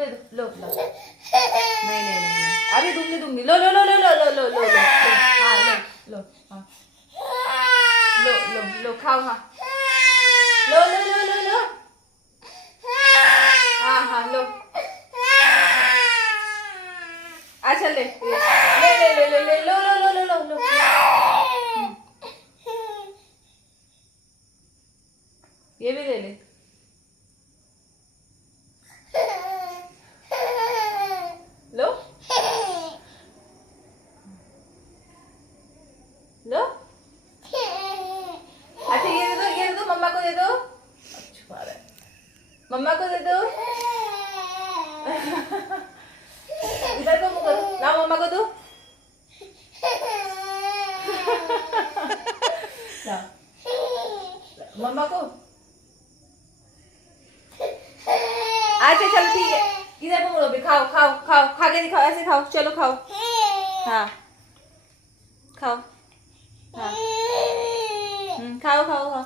को दे दो, लो लो। नहीं नहीं नहीं नहीं, अभी दूंगी, लो लो लो लो लो लो लो लो लो, हाँ लो लो, हाँ लो लो लो, खाओ, हाँ लो लो लो लो लो, हाँ हाँ लो। अच्छा ले ले ले ले ले ले, लो लो लो लो लो लो, ये भी ले ले। लो लो, अच्छा ये दे दो, मम्मा को दे दो। छुपा रहा है, मम्मा को दे दो। इधर को मुंह करो, ना मम्मा को दो। ना मम्मा को। अच्छा चलो ठीक है, इधर को मुड़ो भी, खाओ खाओ खाओ, खा के दिखाओ, ऐसे खाओ, चलो खाओ, हाँ खाओ, हाँ खाओ खाओ खाओ।